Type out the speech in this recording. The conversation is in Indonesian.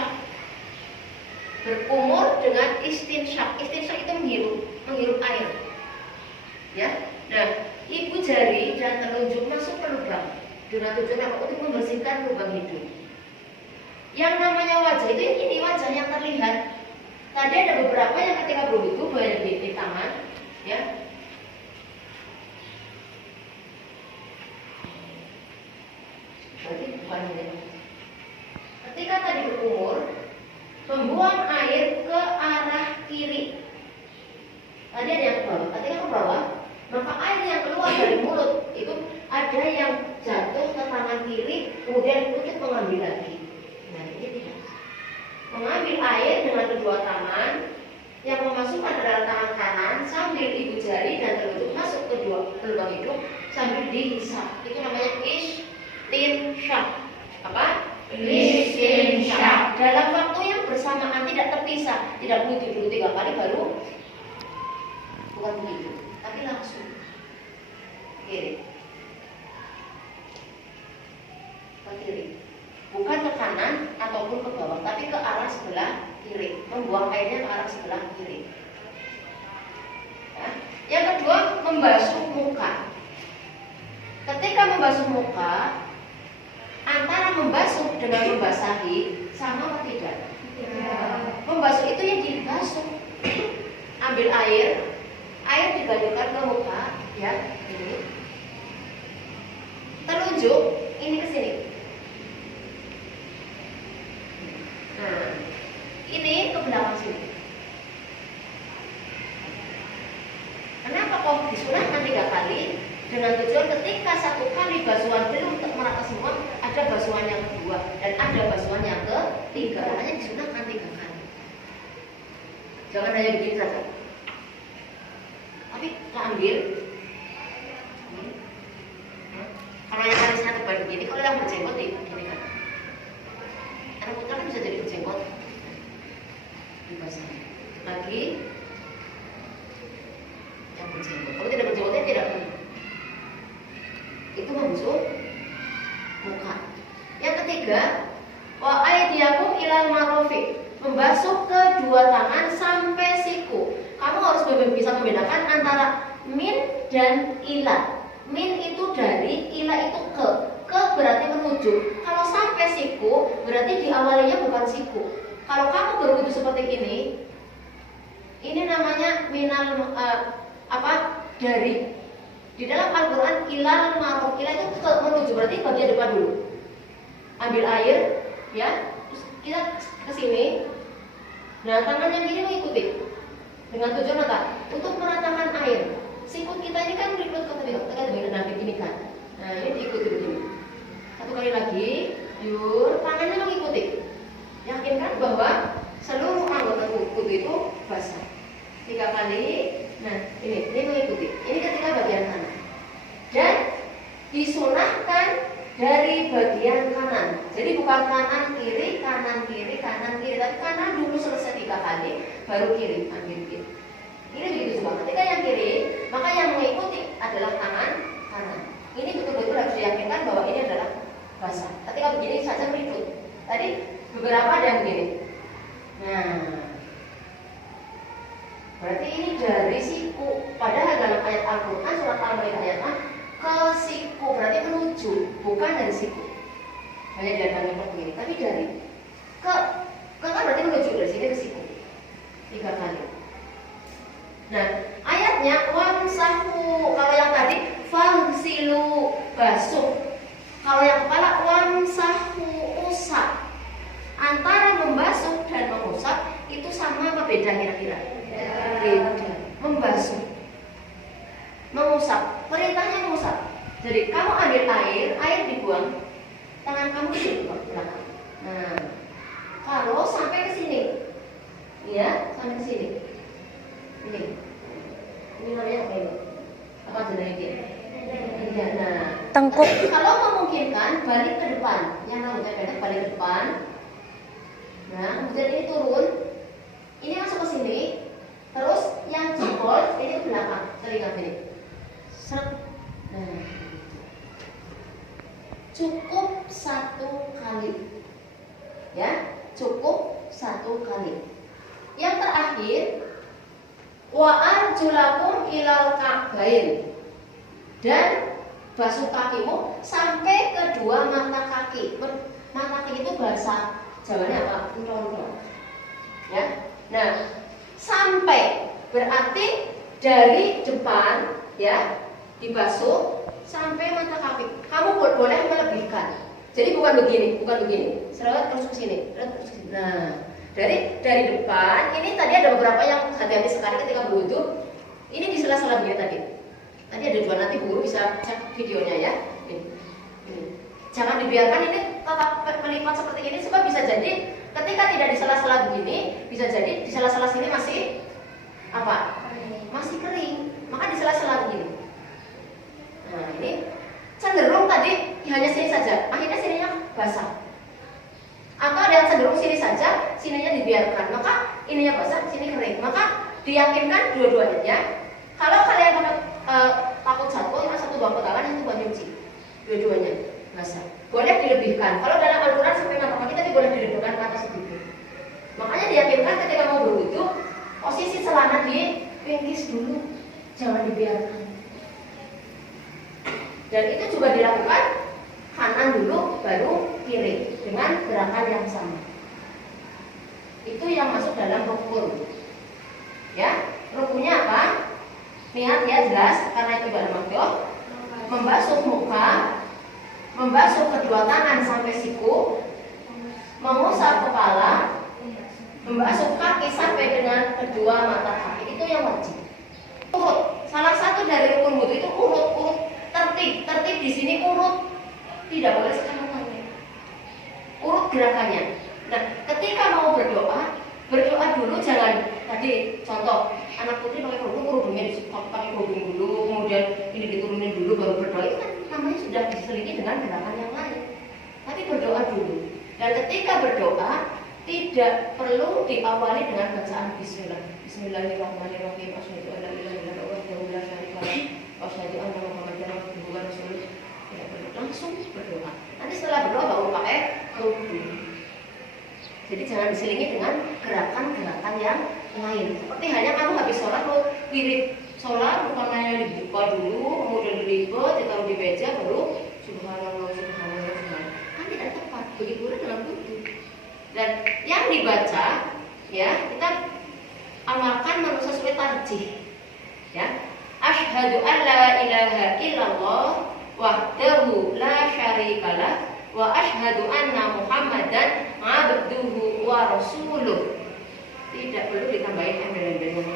istinsyak. Berkumur dengan istinsyak. Istinsyak itu menghirup air. Ya. Nah, ibu jari dan telunjuk masuk ke lubang dengan tujuan apa? Untuk membersihkan lubang hidung. Yang namanya wajah itu ini wajah yang terlihat. Tadi ada beberapa yang ketika berwudu boleh di tangan, ya. Berarti bukan ini. Ketika tadi berkumur, membuang air ke arah kiri. Tadi ada yang ke bawah, ketika ke bawah, maka air yang keluar dari mulut itu ada yang jatuh ke tangan kiri, kemudian untuk mengambil lagi. Nah, ini tidak. Mengambil air dengan kedua tangan, yang memasukkan adalah tangan kanan sambil ibu jari dan telunjuk masuk ke lubang hidung sambil dihisap. Itu namanya istinsyak. Apa? Istinsyak. Dalam waktu yang bersamaan, tidak terpisah, tidak begitu dulu 3 kali baru, bukan begitu, tapi langsung kiri, ke kiri, bukan ke kanan ataupun ke bawah, tapi ke arah sebelah kiri, membuang airnya ke arah sebelah kiri. Ya. Yang kedua, membasuh muka. Ketika membasuh muka, antara membasuh dengan membasahi sama atau tidak? Membasuh itu yang dibasuh. Ambil air dibajukan ke muka, ya, ini. Telunjuk ini ke sini. Nah, ini ke belakang sini. Kenapa kok disunahkan 3 kali? Dengan tujuan ketika 1 kali basuhan belum merata semua, ada basuhan yang kedua dan ada basuhan yang ketiga. Makanya disunahkan 3 kali. Jangan hanya begini saja. Tapi kita ambil. Kalau yang alisnya tebal begini, kalau yang berjenggot begini kan. Anak putra kan bisa jadi berjenggot. Dibasahi. Lagi yang berjenggot. Kalau tidak berjenggotnya tidak perlu. Itu membasuh muka. Yang ketiga, wa aydiyakum ilal marafiq, membasuh kedua tangan sampai siku. Kamu harus bisa membedakan antara min dan ila. Min itu dari, ila itu ke. Ke berarti menuju. Kalau sampai siku, berarti diawalinya bukan siku. Kalau kamu berwudu seperti ini namanya minal dari. Di dalam Al-Quran ilal ma'ruf, ila itu ke menuju, berarti bagian depan dulu. Ambil air, ya, terus kita ke sini. Nah, tangan yang kiri mengikuti. Dengan tujuan apa? Untuk meratakan air. Sikut kita ini kan berikut ketika begini kan. Nah, ini diikuti begini. 1 kali lagi, yur, tangannya mengikuti. Yakinkan bahwa seluruh anggota tubuh itu basah. 3 kali. Nah, ini mengikuti. Ini ketika bagian kanan. Dan disunahkan dari bagian kanan. Jadi bukan kanan kiri, kanan kiri, kanan kiri, tapi kanan dulu selesai 3 kali, baru kiri, ambil kiri. Ini begitu juga. Ketika yang kiri, maka yang mengikuti adalah tangan kanan. Ini betul-betul harus diyakinkan bahwa ini adalah basah. Ketika begini saja berikut. Tadi beberapa ada yang begini. Nah, berarti ini dari siku. Padahal dalam ayat Al-Quran surat Al-Maidah ayat 6 ke siku, berarti menuju, bukan dari siku. Hanya dari begini, tapi dari ke kan berarti menuju dari sini ke siku. 3 kali. Nah, ayatnya wamsahu. Kalau yang tadi fagsilu, basuh. Kalau yang kepala wamsahu, usap. Antara membasuh dan mengusap itu sama apa beda kira-kira? Beda. Membasuh, mengusap. Perintahnya mengusap. Jadi kamu ambil air dibuang, tangan kamu di belakang. Nah, kalau sampai ke sini, ya, sampai ke sini. Ini namanya apa ini? Apa jenisnya? Nah, tengkuk. Kalau memungkinkan balik ke depan, yang rambutnya pendek balik ke depan. Nah, kemudian ini turun, ini masuk ke sini, terus yang jempol ini ke belakang, telinga ini. Seret. Nah, cukup 1 kali, ya, cukup 1 kali. Yang terakhir, wa arjulakum ilal ka'bain, dan basuh kakimu sampai kedua mata kaki. Mata kaki itu bahasa Jawanya apa? Enton. Ya. Nah, sampai berarti dari depan ya dibasuh sampai mata kaki. Kamu boleh melebihkan. Jadi bukan begini. Serewet terus ke sini. Nah, dari depan ini tadi ada beberapa yang hati-hati sekali ketika berwudu. Ini di sela-sela begini tadi. Tadi ada 2, nanti guru bisa cek videonya ya. Ini. Jangan dibiarkan ini tetap melipat seperti ini, sebab bisa jadi ketika tidak di sela-sela begini, bisa jadi di sela-sela sini masih apa? Masih kering. Maka di sela-sela begini. Nah, ini cenderung tadi hanya sini saja, akhirnya sininya basah. Atau ada yang cenderung sini saja, sininya dibiarkan, maka ininya basah, sini kering. Maka diyakinkan dua-duanya ya. Kalau kalian takut jatuh, yang 1 2 tangan itu buat nyuci. Dua-duanya basah. Boleh dilebihkan. Kalau dalam Al-Quran sampai mata kaki tadi boleh dilebihkan ke atas sedikit. Makanya diyakinkan ketika mau berwudu, posisi celana dipingkis dulu, jangan dibiarkan. Dan itu juga dilakukan kanan dulu, baru kiri dengan gerakan yang sama. Itu yang masuk dalam rukun. Ya, rukunnya apa? Lihat ya, jelas karena itu ibadah makhluk. Membasuh muka, membasuh kedua tangan sampai siku, mengusap kepala, membasuh kaki sampai dengan kedua mata kaki. Itu yang wajib. Urut. Salah satu dari rukun wudu itu urut. Tertib di sini urut. Tidak boleh sekali-kali. Urut gerakannya. Nah, ketika mau berdoa dulu, jangan tadi contoh anak putri pakai kerudungnya pakai kerudung dulu, kemudian ini diturunin dulu baru berdoa. Itu kan namanya sudah diselingi dengan gerakan yang lain. Tapi berdoa dulu. Dan ketika berdoa tidak perlu diawali dengan bacaan Bismillah. Bismillahirrahmanirrahim. Asyhadu an la ilaha illallah wahdahu la syarika lah wa asyhadu anna Muhammadan abduhu wa rasuluh. Tidak perlu, langsung berdoa. Nanti setelah berdoa baru pakai kerudung. Jadi jangan diselingi dengan gerakan-gerakan yang lain. Seperti hanya kamu habis sholat, lu wirid sholat, bukannya dibuka dulu, kemudian dilipat, ditaruh di meja, baru subhanallah. Kan tidak tepat. Begitu pula dalam wudu. Dan yang dibaca, ya kita amalkan menurut sesuai tarjih. Ya, asyhadu an la ilaha illallah wahdahu la syarikalah wa asyhadu anna Muhammadan abduhu wa rasuluh. Tidak perlu ditambahin embel-embel.